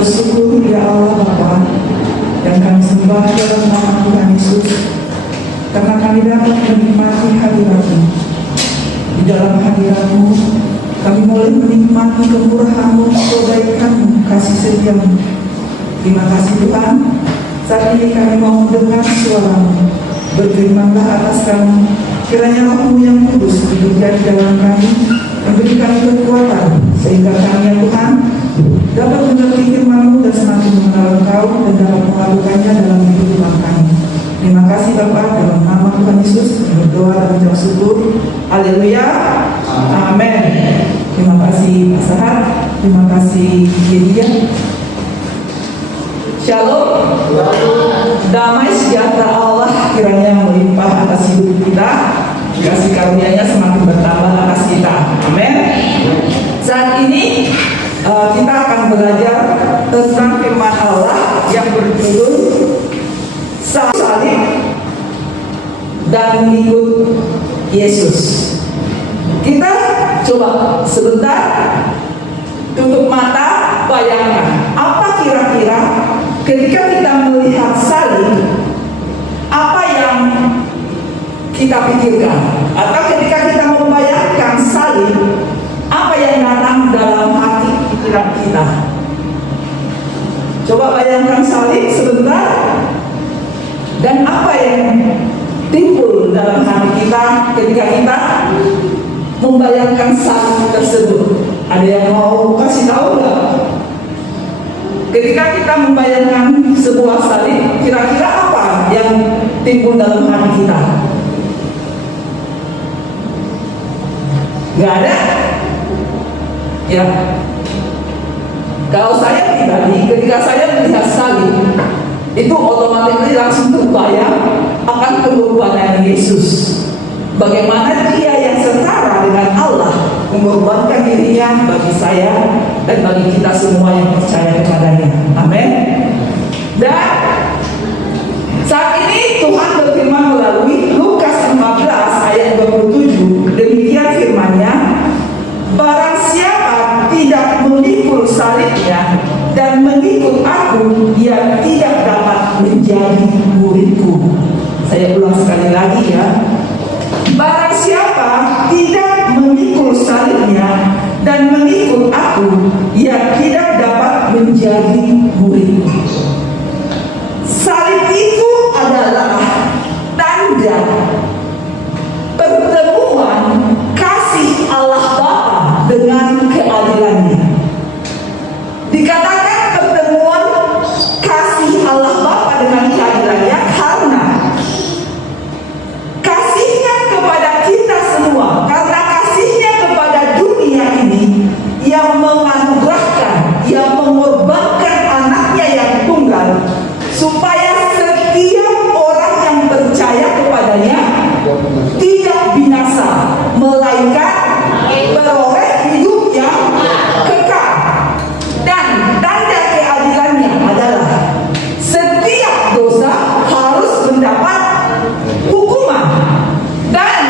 Bersyukur ya Allah Bapa yang kami sembah dalam nama Tuhan Yesus, karena kami dapat menikmati hadirat-Mu. Di dalam hadirat-Mu kami boleh menikmati kemurahan-Mu, kebaikan-Mu, kasih setia-Mu. Terima kasih Tuhan. Saat ini kami mau mendengar suara-Mu. Berfirmanlah atas kami, kiranya Roh-Mu yang kudus bekerja di dalam kami, memberikan kekuatan sehingga kami ya Tuhan dapat mengerti firman-Mu dan semakin mengenal Engkau dan dapat melakukannya dalam hidup kami. Terima kasih Bapa, dalam nama Tuhan Yesus berdoa dan mengucap syukur. Haleluya. Amin. Terima kasih Pak Sahat. Terima kasih Yedia. Shalom. Damai sejahtera Allah kiranya melimpah atas hidup kita. Kasih karunia-Nya semakin bertambah atas kita. Amin. Saat ini kita akan belajar tentang firman Allah yang berjudul salib dan mengikut Yesus. Kita coba sebentar tutup mata, bayangkan apa kira-kira ketika kita melihat salib, apa yang kita pikirkan, atau ketika kita membayangkan salib, apa yang datang dalam hati pikiran kita. Coba bayangkan salib sebentar, dan apa yang timbul dalam hati kita ketika kita membayangkan salib tersebut. Ada yang mau kasih tahu nggak? Ketika kita membayangkan sebuah salib, kira-kira apa yang timbul dalam hati kita? Nggak ada? Ya. Kalau saya pribadi, ketika saya melihat salib, itu otomatis langsung terbayang akan pengorbanan Yesus. Bagaimana Dia yang setara dengan Allah mengorbankan dirinya bagi saya dan bagi kita semua yang percaya kepadanya. Amin. Dan saat ini Tuhan berfirman melalui Lukas 15 ayat 27. Demikian firman-Nya, barang siapa tidak memikul salibnya dan mengikut Aku, ia tidak dapat menjadi muridku. Saya ulang sekali lagi ya. Barang siapa tidak memikul salibnya dan mengikut Aku, ia tidak dapat menjadi muridku. Salib itu adalah tanda pertemuan kasih Allah Bapa dengan keadilannya. Dikatakan pertemuan kasih Allah Bapa dengan keadilannya karena kasihnya kepada kita semua, karena kasihnya kepada dunia ini yang menganugerahkan, yang mengorbankan anaknya yang tunggal, supaya setiap orang yang percaya kepadanya tidak binasa, melainkan beroleh hidup yang kekal. Dan tanda keadilannya adalah setiap dosa harus mendapat hukuman, dan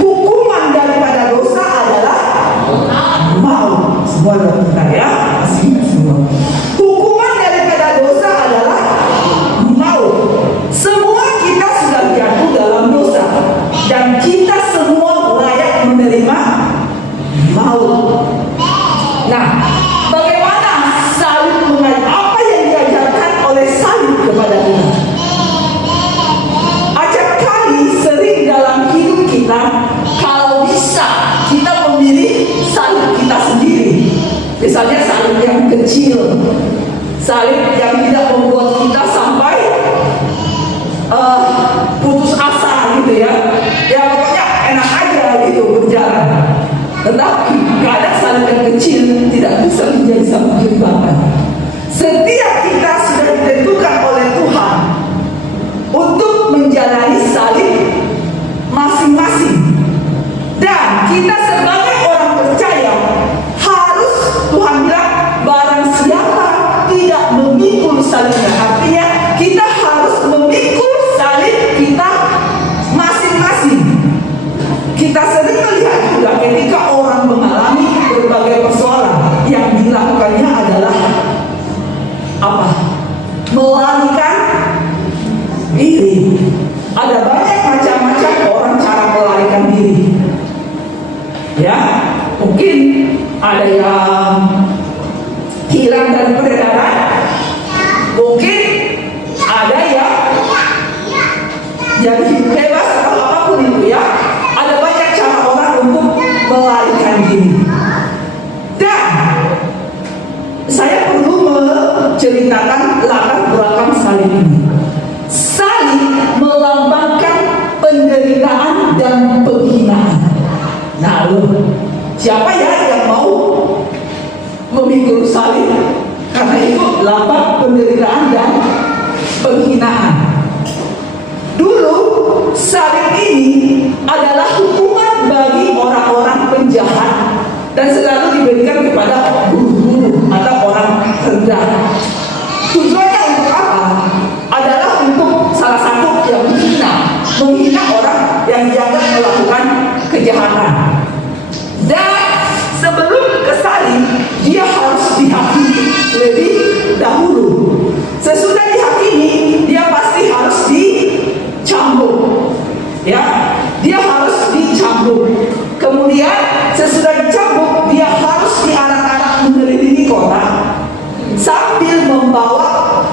hukuman daripada dosa adalah maut. Semua kita ya, semua. Hukuman daripada dosa adalah maut. Semua kita sudah jatuh dalam dosa, dan kita semua layak menerima maut. Nah, bagaimana salib mengajar? Apa yang diajarkan oleh salib kepada kita? Acap kali sering dalam hidup kita, kalau bisa kita memilih salib kita sendiri. Misalnya salib yang kecil, salib yang tidak membuat kita sampai putus asa gitu ya. Ya pokoknya enak aja gitu berjalan. Tetapi kadang salib yang kecil tidak bisa menjadi satu jebakan. Setiap kita sudah ditentukan oleh Tuhan untuk menjalani salib masing-masing. Dan kita sebagai orang percaya harus, Tuhan bilang, barang siapa tidak memikul salibnya, artinya kita harus memikul salib kita masing-masing. Kita sering melihat juga ketika orang mengalami berbagai persoalan, yang dilakukannya adalah apa? Melarikan diri. Ada banyak macam-macam orang cara melarikan diri. Ya, mungkin ada yang hilang dari peredaran, mungkin ada yang jadi bebas atau apapun itu ya. Ada banyak cara orang untuk melarikan diri. Dan saya perlu menceritakan latar belakang salib ini. Salib melambangkan penderitaan dan penghinaan. Nah, siapa ya yang mau memikul salib? Karena itu lambang penderitaan dan penghinaan. Dulu salib ini adalah hukuman bagi orang-orang penjahat dan selalu diberikan kepada buruh-buruh atau orang rendah. Tujuannya untuk apa? Adalah untuk salah satu yang menghina orang yang dianggap melakukan kejahatan. Dan sebelum ke salib, dia harus dihakimi lebih dahulu. Sesudah dihakimi, dia pasti harus dicambuk. Ya, dia harus dicambuk. Kemudian sesudah dicambuk, dia harus diarak-arak mengelilingi kota sambil membawa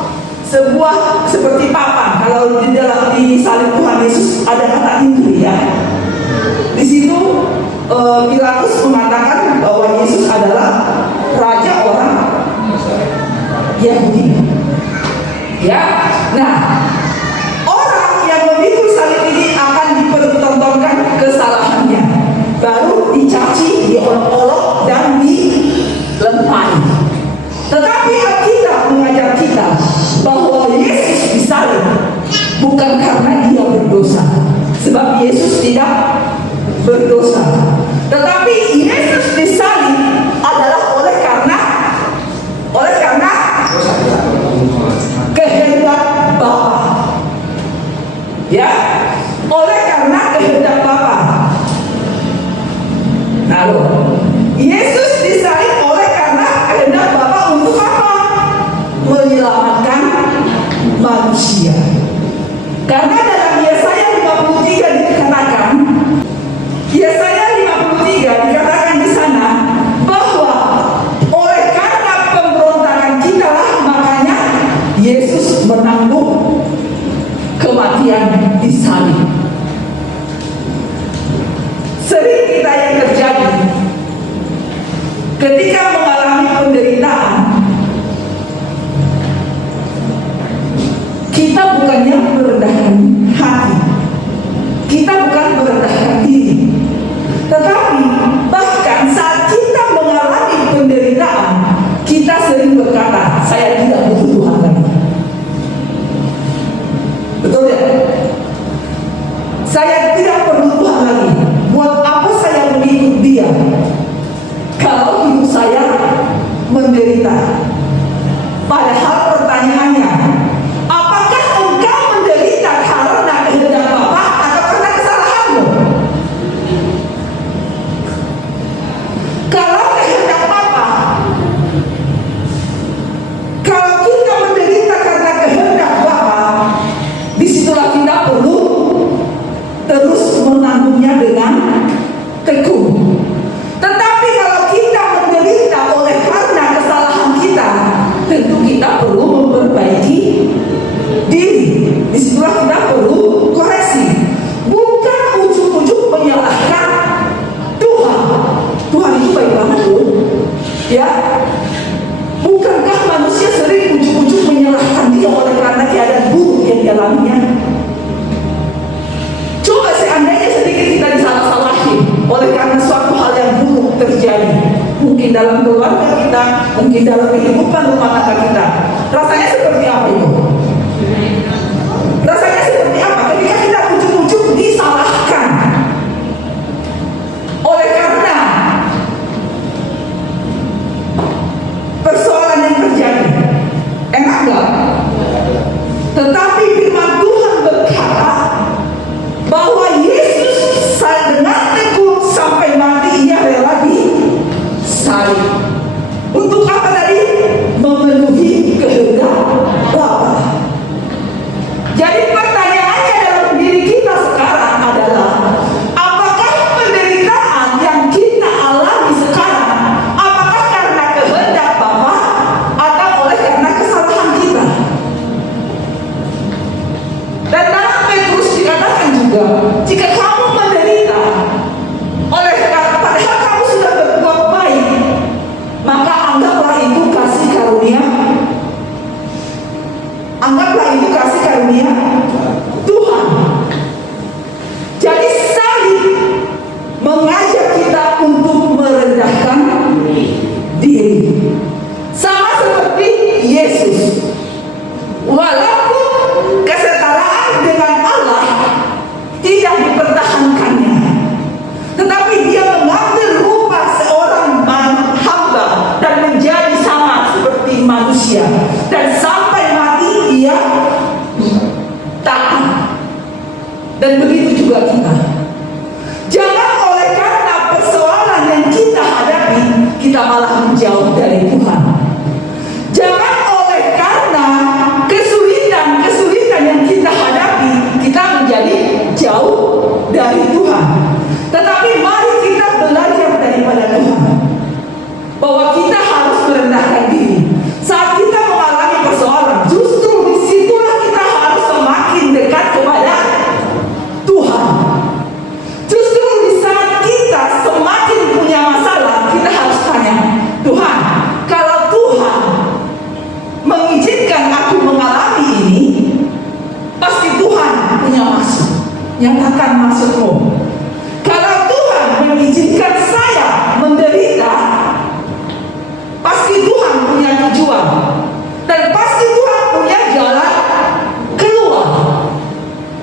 sebuah seperti papan. Kalau di dalam di salib Tuhan Yesus ada kata itu ya. Di situ Pilatus mengatakan bahwa Yesus adalah raja orang Yahudi. Ya, nah orang yang memikul salib ini akan dipertontonkan kesalahannya, baru dicaci, diolok-olok dan dilempari. Tetapi Alkitab mengajar kita bahwa Yesus disalib bukan karena dia berdosa, sebab Yesus tidak berdosa. Tetapi Yesus disalib adalah oleh karena kehendak Bapa. Ya, oleh karena kehendak Bapa. Lalu Yesus disalib oleh karena kehendak Bapa untuk apa? Menyelamatkan manusia. Karena dalam Yesaya 53 dikatakan, Yesaya 53 dikatakan di sana bahwa oleh karena pemberontakan kita lah makanya Yesus menanggung kematian di salib. Sering kita yang terjadi ketika mengalami penderitaan, kita bukannya merendahkan hati, kita bukan merendahkan diri, tetapi bahkan saat kita mengalami penderitaan, kita sering berkata, saya tidak butuh Tuhan lagi. Betul ya? Saya tidak perlu Tuhan lagi. Buat apa saya mengikut Dia kalau hidup saya menderita? Padahal pertanyaannya, apakah engkau menderita karena kehendak Bapa atau karena kesalahanmu? Kalau kehendak Bapa, kalau kita menderita karena kehendak Bapa, disitulah kita perlu terus menanggungnya dengan tekun. Tetapi kalau kita menderita oleh karena kesalahan kita, tentu kita perlu memperbaiki diri. Disitulah kita perlu koreksi. Bukan ujuk-ujuk menyalahkan Tuhan. Tuhan itu baik banget loh. Ya, bukankah manusia sering ujuk-ujuk menyalahkan Dia oleh karena keadaan buruk yang dialaminya? Coba seandainya sedikit kita disalah-salahin oleh karena suatu hal yang buruk terjadi, mungkin dalam keluarga kita, mungkin dalam kehidupan rumah tangga kita, rasanya seperti apa itu? Rasanya seperti apa ketika kita ujuk-ujuk disalahkan oleh karena persoalan yang terjadi? Enak gak? Tetapi firman Tuhan berkata bahwa Yesus dengan tekun sampai mati, Ia rela disalib. Untuk apa tadi? Memenuhi kita malah menjauh dari Tuhan. Jangan oleh karena kesulitan yang kita hadapi, kita menjadi jauh dari Tuhan. Tetapi mari kita belajar daripada Tuhan, bahwa kita harus merendahkan diri. Saat kita mengalami persoalan, justru disitulah kita harus semakin dekat kepada Tuhan. Justru di saat kita semakin punya masalah, kita harus tanya, Tuhan, kalau Tuhan mengizinkan aku mengalami ini, pasti Tuhan punya maksud. Nyatakan maksudmu. Kalau Tuhan mengizinkan saya menderita, pasti Tuhan punya tujuan, dan pasti Tuhan punya jalan keluar.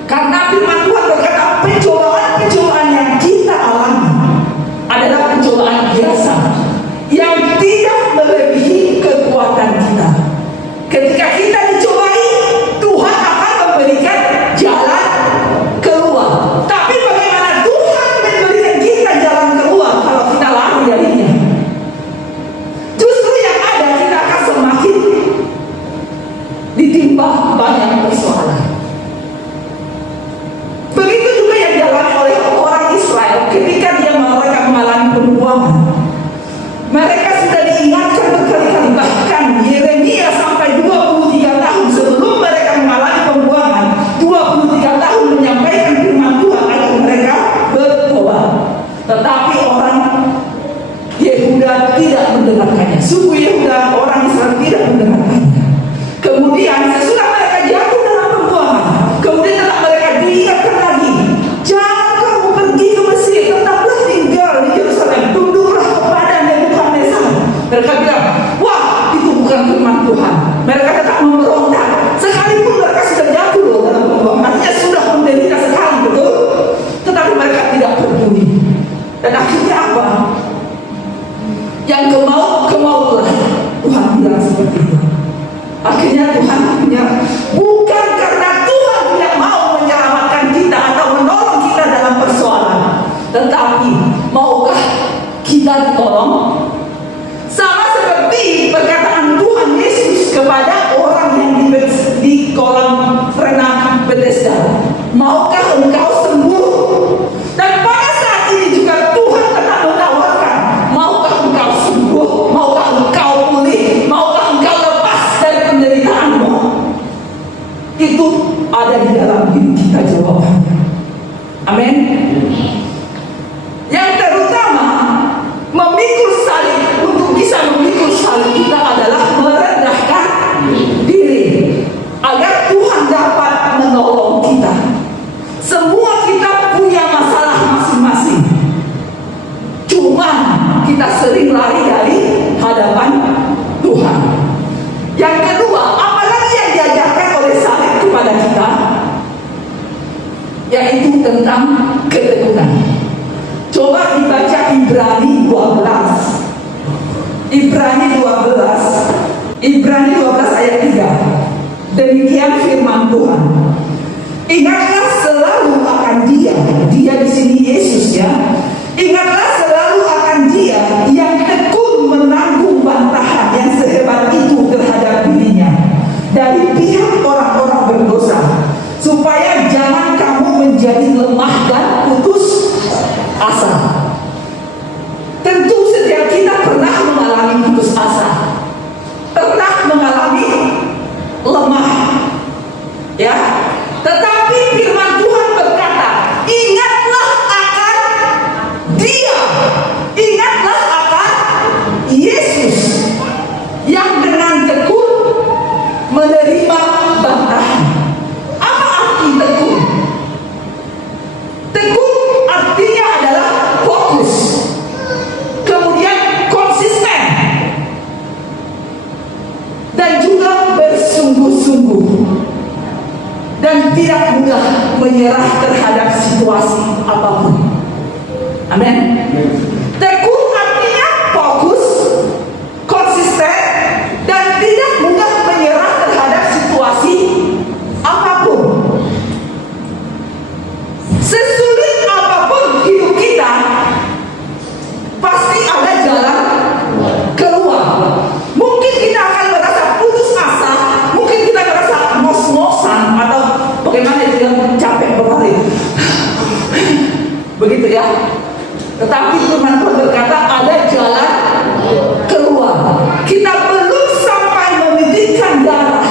Karena firman Tuhan berkata, pencobaan yang kita alami adalah pencobaan biasa yang tidak melebihi kekuatan kita. Ketika kita dicobai, Tuhan akan memberikan jalan keluar. Tapi bagaimana Tuhan memberikan kita jalan keluar kalau kita lari darinya? Justru yang ada, kita akan semakin ditimpa banyak persoalan. Begitu juga yang dialami oleh orang Israel ketika mereka mengalami pembuangan. Mereka sudah diingatkan berkali-kali, bahkan Yeremia sampai 23 tahun sebelum mereka mengalami pembuangan, 23 tahun menyampaikan firman Tuhan agar mereka bertobat. Tetapi orang Yehuda tidak mendengarkannya. Suku Yehuda, orang Israel tidak mendengarkannya. Kemudian sesudah mereka jatuh dalam pembuangan, kemudian tetap mereka diingatkan lagi, jangan kamu pergi ke Mesir, tetaplah tinggal di Yerusalem, tunduklah kepada Nebukadnezar. Mereka bilang, wah, itu bukan firman Tuhan. Mereka tetap memberontak, sekalipun mereka sudah jatuh loh dalam pembuangan, artinya sudah menderita sekali, betul? Tetapi mereka tidak peduli. Dan akhirnya apa? Yang kemau-kemaulah Tuhan bilang seperti itu. Akhirnya Tuhan punya, bukan karena Tuhan tidak mau menyelamatkan kita atau menolong kita dalam persoalan, tetapi maukah kita ditolong? Sama seperti perkataan Tuhan Yesus kepada orang yang di kolam renang Bethesda, maukah engkau sembuh? Dan pada saat ini juga Tuhan tetap menawarkan, maukah engkau sembuh? Maukah engkau pulih? Maukah engkau lepas dari penderitaanmu? Itu ada di dalam diri kita jawabannya. Amin. Yang terutama, memikul salib, untuk bisa memikul salib kita adalah merendahkan diri agar Tuhan dapat menolong kita. Semua kita punya masalah masing-masing, cuma kita sering lari dari hadapan Tuhan. Yang kedua, apalagi yang diajarkan oleh salib kepada kita, yaitu tentang ketekunan. Coba dibaca Ibrani 12. Ibrani 12 ayat 3. Demikian firman Tuhan. Ingatlah selalu akan Dia di sini Yesus ya. Ingatlah selalu akan Dia yang tekun menanggung bantahan yang sehebat itu terhadap dirinya dari pihak orang-orang berdosa, supaya jangan kamu menjadi lemah dan putus asa. Tentu setiap kita pernah mengalami putus asa, pernah mengalami lemah, ya. Tetapi firman Tuhan berkata, ingatlah akan Dia, ingatlah akan Yesus yang dengan tekun menerima bantahan. Apa arti tekun? Tekun artinya adalah fokus, kemudian konsisten, dan juga bersungguh-sungguh, dan tidak mudah menyerah terhadap situasi apapun. Amin. Tekun artinya fokus, konsisten, dan tidak mudah menyerah terhadap situasi apapun. Sesulit apapun hidup kita, pasti ada jalan darah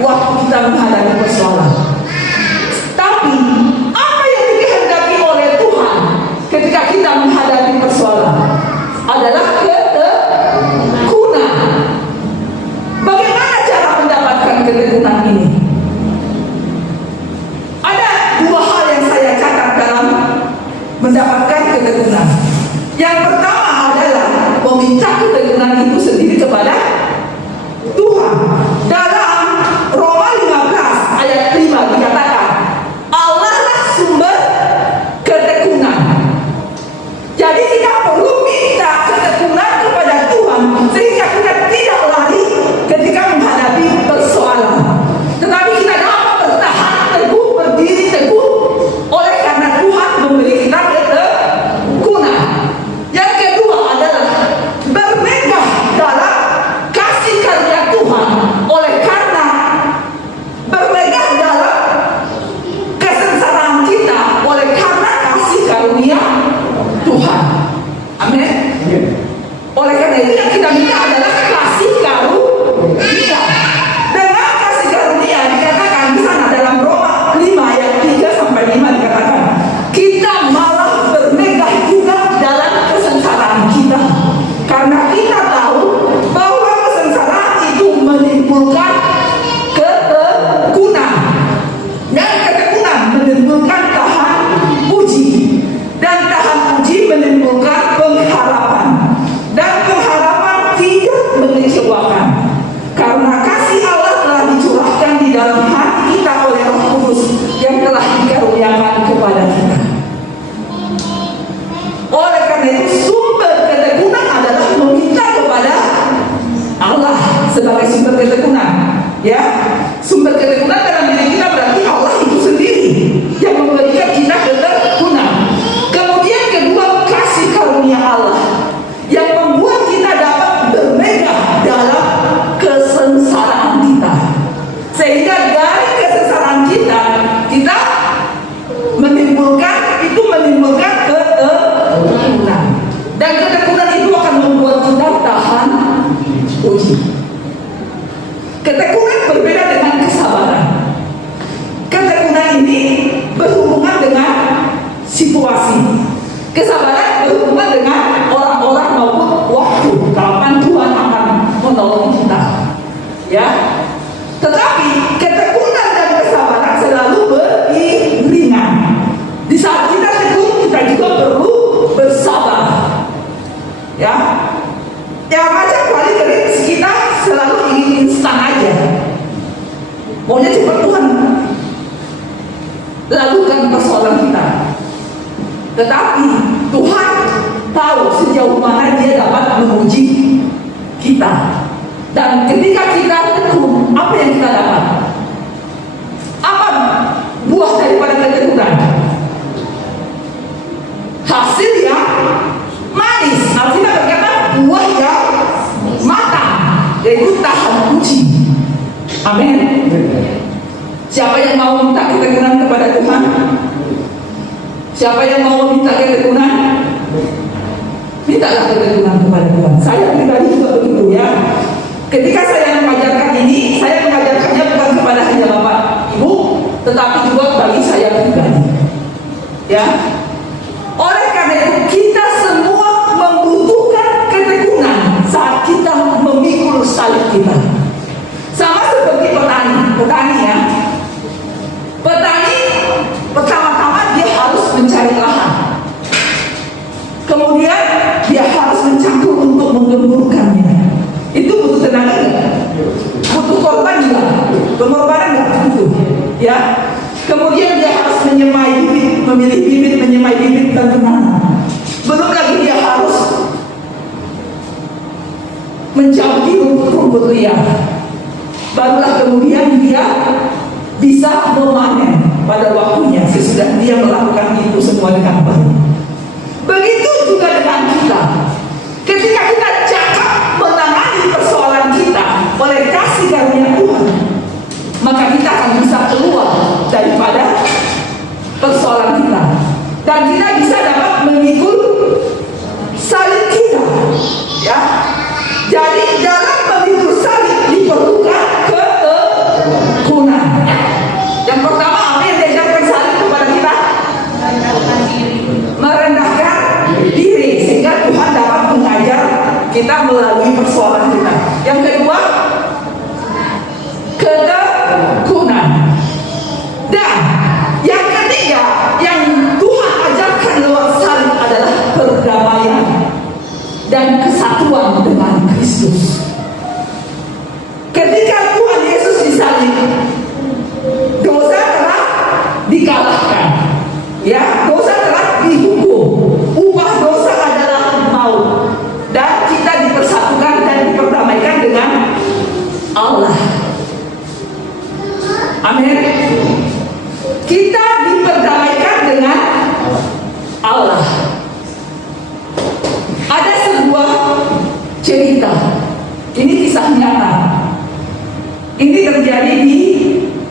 waktu kita menghadapi persoalan. Tapi apa yang dikehendaki oleh Tuhan ketika kita menghadapi persoalan adalah ketekunan. Bagaimana cara mendapatkan ketekunan ini? Ada dua hal yang saya catat dalam mendapatkan ketekunan. Yang pertama adalah meminta ketekunan itu sendiri kepada Tuhan. Dalam Roma 15 ayat 5 dikatakan, Allah lah sumber ketekunan. Jadi kita perlu minta ketekunan kepada Tuhan sehingga kita tidak lari ketika menghadapi persoalan, tetapi kita dapat bertahan teguh, berdiri teguh oleh karena Tuhan memberi kita ketekunan. Yang kedua adalah bermegah dalam kasih karunia Tuhan, oleh karena bermegah dalam kesengsaraan kita oleh karena kasih karunia Tuhan. Amin. Oleh karena itu yang kita minta adalah kasih karunia. Dengan kasih karunia dikatakan di sana dalam Roma 5 ayat 3 sampai 5 dikatakan, kita malah bermegah juga dalam kesengsaraan kita, karena kita tahu bahwa kesengsaraan itu menimbulkan ketekunan, dan ketekunan menimbulkan tahan uji, dan tahan uji menimbulkan pengharapan, dan pengharapan tidak mengecewakan, karena kasih Allah telah dicurahkan di dalam hati kita oleh Roh Kudus yang telah dikaruniakan kepada kita. Oleh karena itu sumber ketekunan adalah meminta kepada Allah sebagai sumber ketekunan. Ya, sumber ketekunan dalam diri kita berarti Allah itu sendiri yang memberikan kita ketekunan. Kemudian kedua, kasih karunia Allah yang membuat kita dapat bermegah dalam kesengsaraan kita, sehingga dari kesengsaraan kita menimbulkan ketekunan, dan ketekunan itu akan membuat kita tahan uji. Ketekunan berbeda dengan kesabaran. Ketekunan ini berhubungan dengan situasi. Kesabaran berhubungan dengan orang-orang maupun waktu, kapan Tuhan akan menolong kita. Ya. Tetapi ketekunan dan kesabaran selalu beriringan. Di saat kita teguh, kita juga perlu bersabar. Ya. Ya, macam kali kita selalu ingin instan aja. Maunya cepat Tuhan lakukan persoalan kita. Tetapi Tuhan tahu sejauh mana Dia dapat menguji kita. Dan ketika kita teguh, apa yang kita dapat? Apa buah daripada ketekunan? Hasil yang manis. Alkitab berkata buah yang matang, yaitu tahan uji. Amin. Siapa yang mau minta ketekunan kepada Tuhan? Siapa yang mau minta ketekunan? Mintalah ketekunan kepada Tuhan. Saya pribadi juga begitu, ya. Ketika saya mengajarkan ini, saya mengajarkannya bukan kepada hanya Bapak Ibu, tetapi juga bagi saya pribadi. Ya. Oleh karena itu kita semua membutuhkan ketekunan saat kita memikul salib kita. Sama seperti petani ya. Petani pertama-tama dia harus mencari lahan. Kemudian dia harus mencangkul untuk menggemburkannya. Itu butuh tenaga nggak? Butuh korban nggak? Pengorbanan nggak? Butuh. Ya. Kemudian dia harus menyemai bibit, memilih bibit, menyemai bibit dan menanam. Belum lagi dia harus menjauhi rumput-rumput liar. Barulah kemudian dia bisa memanen pada waktunya sesudah dia melakukan itu semua dengan baik. Begitu juga dengan kita. Ketika kita cakap menangani persoalan kita oleh kasih karunia Tuhan, maka kita akan bisa keluar daripada persoalan kita, dan kita bisa dapat memikul salib kita. Ya, jadi dalam memikul salib diperlukan kita melalui persoalan kita. Yang kedua, ketekunan. Dan yang ketiga yang Tuhan ajarkan lewat salib adalah perdamaian dan kesatuan dengan Kristus. Ketika Tuhan Yesus disalib, dosa telah dikalahkan, ya, dosa telah dihukum. Upah dosa adalah maut, dan kita dipersatukan dan diperdamaikan dengan Allah. Amin. Kita diperdamaikan dengan Allah. Ada sebuah cerita, ini kisah nyata. Ini terjadi di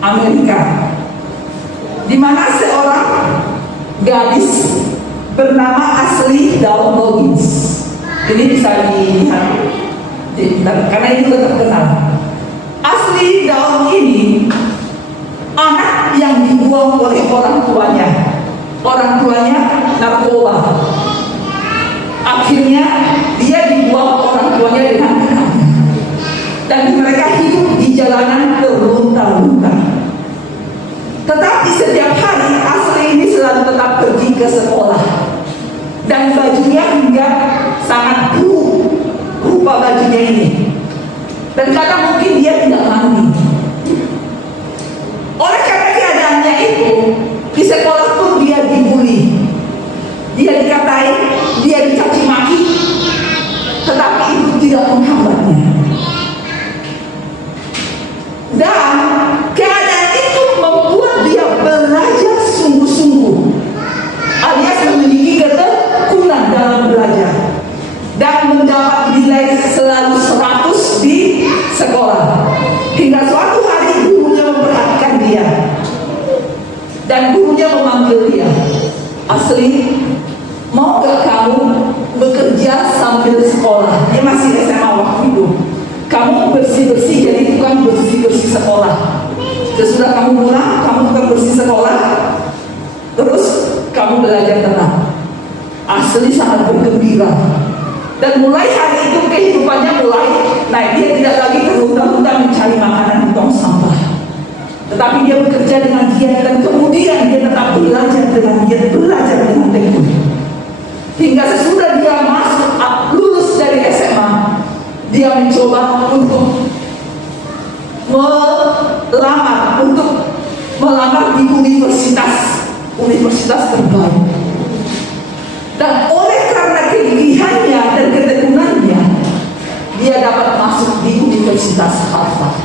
Amerika, di mana seorang gadis bernama Ashley Dawn Loggins. Ini bisa dilihat, karena ini juga terkenal. Ashley Dawn ini anak yang dibuang oleh orang tuanya. Orang tuanya narkoba. Akhirnya dia dibuang orang tuanya dengan anaknya. Dan mereka hidup di jalanan terlunta-lunta. Tetapi setiap hari Ashley ini selalu tetap pergi ke sekolah. Dan bajunya hingga sangat buruk rupa bajunya ini. Dan kadang mungkin dia tidak mandi. Oleh karena keadaannya itu, di sekolah pun dia dibully, dia dikatai, dia dicaci maki, tetapi itu tidak menghambatnya. Dan keadaan itu membuat dia belajar sungguh-sungguh, alias memiliki ketekunan dalam belajar, dan mendapat nilai selalu 100 di sekolah. Hingga suatu hari gurunya memperhatikan dia, dan gurunya memanggil dia, Ashley, mau gak kamu bekerja sambil sekolah? Dia masih SMA waktu itu. Kamu bersih-bersih, jadi tukang bersih-bersih sekolah. Sesudah kamu pulang, kamu tukang bersih sekolah, terus kamu belajar tenang. Ashley sangat bergembira. Dan mulai hari itu kehidupannya mulai naik. Dia tidak lagi terlunta-lunta mencari makanan di tong sampah, tetapi dia bekerja dengan giat, dan kemudian dia tetap belajar dengan giat, belajar dengan tekun. Hingga sesudah dia lulus dari SMA, dia mencoba untuk melamar di universitas terbaik. Dan oleh karena kegigihannya dan ketekunannya, dia dapat masuk di Universitas Harvard.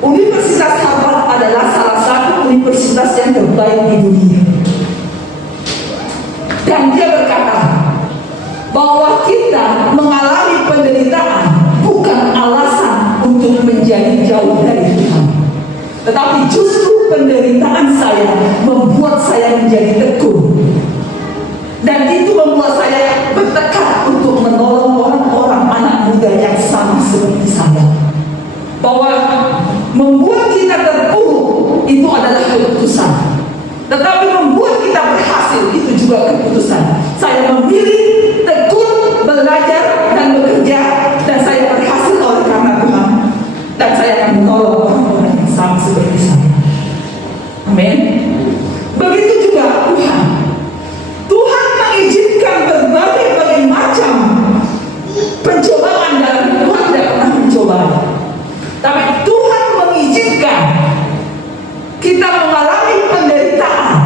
Universitas Harvard adalah salah satu universitas yang terbaik di dunia. Dan dia berkata bahwa kita mengalami penderitaan bukan alasan untuk menjadi jauh dari Tuhan, tetapi justru penderitaan saya membuat saya menjadi tekun. Dan itu membuat saya bertekad untuk menolong orang-orang anak muda yang sama seperti saya. Bahwa membuat kita terpuruk itu adalah keputusan, tetapi membuat kita berhasil itu juga keputusan. Saya memilih tekun belajar dan bekerja, dan saya berhasil oleh karena Tuhan. Dan saya akan menolong orang-orang yang sama seperti saya. Amin. Begitu juga Tuhan. Tuhan mengizinkan berbagai macam pencobaan dalam hidup. Tuhan tidak pernah mencoba, tapi Tuhan mengizinkan kita mengalami penderitaan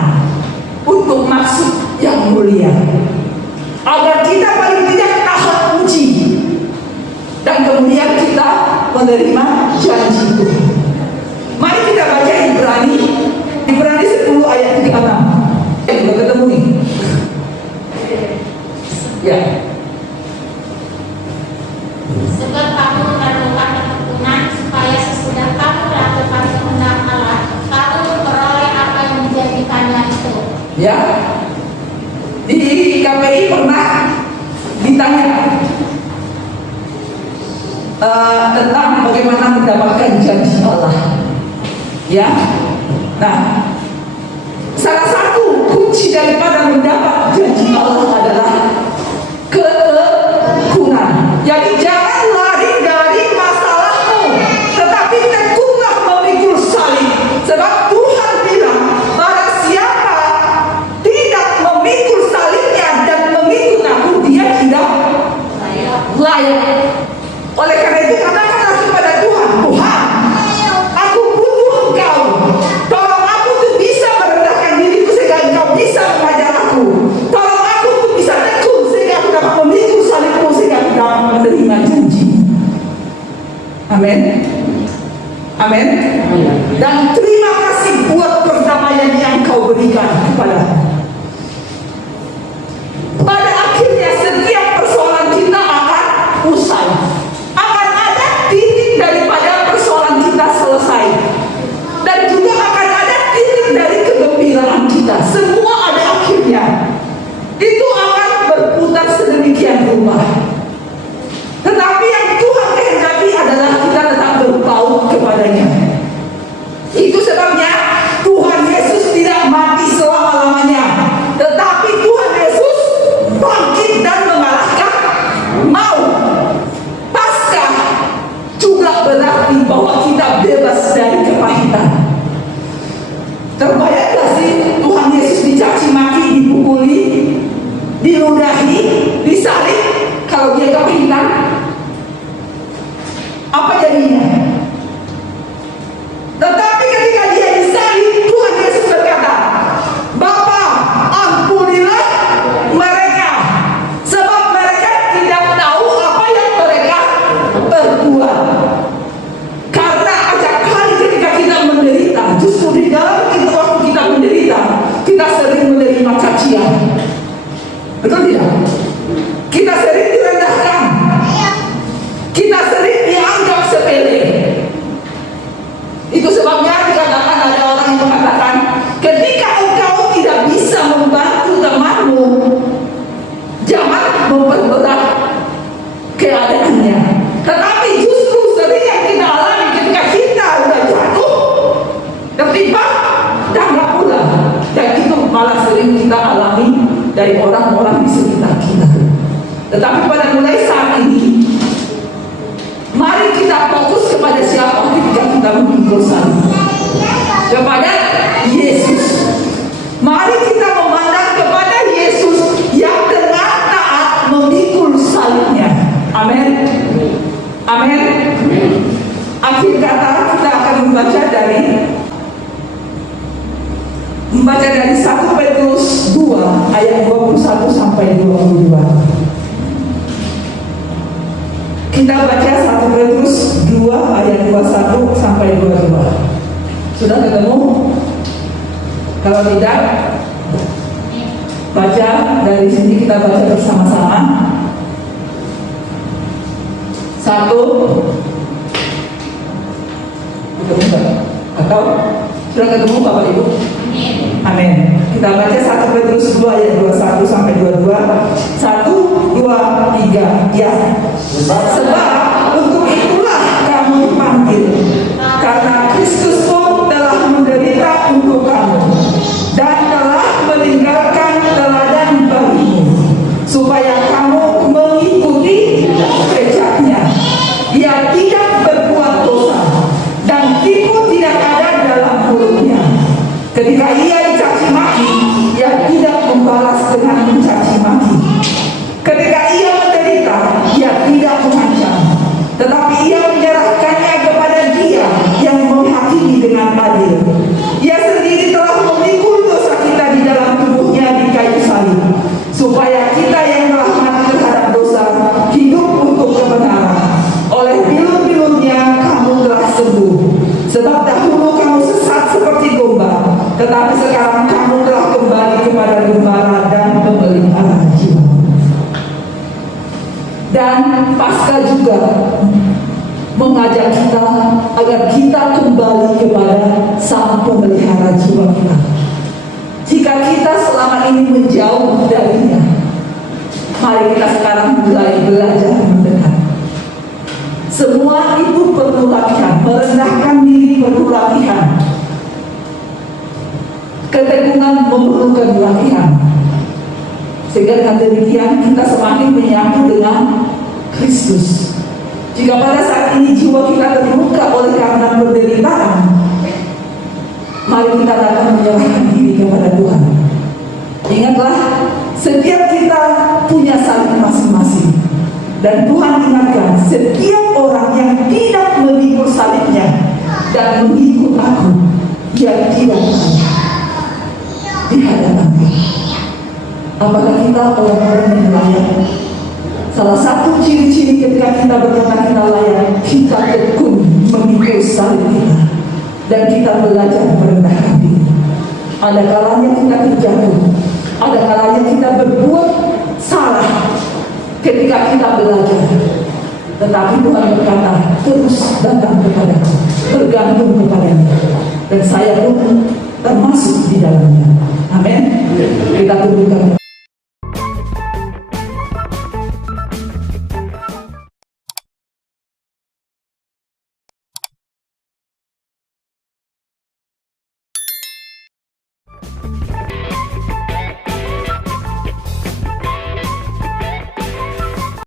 untuk masuk yang mulia, agar kita paling tidak tahan uji, dan kemudian kita menerima janji Tuhan. Mari kita baca Ibrani 10 ayat 36. Kita ketemu nih. Ya. Sebab kamu memerlukan ketekunan, supaya sesudah kamu melakukan kehendak Allah, kamu memperoleh apa yang menjadikannya itu. Ya. Di KPI pernah ditanya tentang bagaimana mendapatkan janji Allah. Ya. Nah, salah satu kunci daripada mendapat janji Allah adalah ketekunan. Jadi jangan lari dari masalahmu, tetapi tekunlah memikul salib. Sebab Tuhan bilang, barang siapa tidak memikul salibnya dan mengikut aku, dia tidak layak. Oleh karena itu katakanlah kepada Tuhan, Tuhan, aku butuh Engkau. Tolong aku untuk bisa merendahkan diriku sehingga Engkau bisa mengajar aku. Tolong aku untuk bisa tekun sehingga aku dapat memikul salibmu sehingga aku dapat menerima janji. Amin. Amin. Dan terima kasih buat perdamaian yang Kau berikan kepada. Pada akhirnya setiap persoalan kita akan usai. Akan ada titik daripada persoalan kita selesai. Dan juga akan ada titik dari kegembiraan kita. Semua ada akhirnya. Itu akan berputar sedemikian rupa. Tetapi yang Tuhan kehendaki adalah kita tetap berpaut kepadanya. Itu sebabnya Tuhan Yesus tidak mati selama-lamanya, tetapi Tuhan Yesus bangkit dan mengalahkan maut. Paskah juga berarti bahwa kita bebas dari kepahitan. Terbayang gak sih Tuhan Yesus dicaci maki, dipukuli, diludahi, disalib? Kalau dia kepahitan, apa jadinya? Tetapi ketika dia disalib, Tuhan Yesus berkata, Bapa, ampunilah mereka, sebab mereka tidak tahu apa yang mereka perbuat. Karena acap kali ketika kita menderita, justru di dalam waktu kita menderita, kita sering menerima cacian. Betul tidak? Kita sering direndahkan, kita sering dianggap sepele. Itu sebabnya dikatakan, ada orang yang mengatakan, ketika engkau tidak bisa membantu temanmu, jangan memperberat keadaannya. Tetapi justru sering yang kita alami ketika kita sudah jatuh, tertimpa, tangga pula. Dan itu malah sering kita alami dari orang-orang di sekitar kita. Tetapi pada mulai saat ini, mari kita fokus kepada siapa ketika kita memikul salib. Kepada Yesus. Mari kita memandang kepada Yesus yang dengan taat memikul salibnya. Amin. Amin. Akhir kata kita akan membaca dari 1 Petrus 2 ayat 21 sampai 22. Kita baca 1 Petrus 2 ayat 21 sampai 22. Sudah ketemu? Kalau tidak, baca dari sini, kita baca bersama-sama. 1. Atau sudah ketemu Bapak Ibu? Amin. Kita baca 1 Petrus 2 ayat 21 sampai 22. 1, 2, 3. Ya. Sebab untuk itulah kamu dipanggil, karena Kristus pun telah menderita untuk kamu dan telah meninggalkan teladan bagimu, supaya kamu mengikuti jejaknya. Ia tidak berbuat dosa dan tipu tidak ada dalam mulutnya. Ketika ia dicaci maki, ia tidak membalas dengan mencaci maki. Ketika ia menderita, ia tidak mengancam, tetapi ia menyerahkannya kepada Dia yang menghakimi dengan adil. Ia sendiri telah memikul dosa kita di dalam tubuhnya di kayu salib, supaya kita yang telah mati terhadap dosa hidup untuk kebenaran. Oleh bilur-bilurnya kamu telah sembuh. Sebab dahulu kamu sesat seperti domba, tetapi sekarang kamu telah kembali kepada gembala dan pemelihara jiwa. Dan Paskah juga mengajak kita agar kita kembali kepada Sang pemelihara jiwa kita. Jika kita selama ini menjauh darinya, mari kita sekarang mulai belajar mendekat. Semua itu perlu latihan, merendahkan diri perlu latihan, keteguhan memerlukan latihan. Sehingga dengan demikian kita semakin menyatu dengan Kristus. Jika pada saat ini jiwa kita terluka oleh karena penderitaan, mari kita datang menyerahkan diri kepada Tuhan. Ingatlah, setiap kita punya salib masing-masing. Dan Tuhan ingatkan, setiap orang yang tidak memikul salibnya dan mengikut aku, dia tidak akan di hadapanku. Apakah kita orang-orang yang layak? Salah satu ciri-ciri ketika kita berkata kita layak, kita tekun memikul salib kita dan kita belajar merendahkan diri. Ada kalanya kita terjatuh, ada kalanya kita berbuat salah ketika kita belajar. Tetapi Tuhan berkata, terus datang kepadaku, bergantung kepadanya, dan saya pun termasuk di dalamnya. Amin. Kita tundukkan.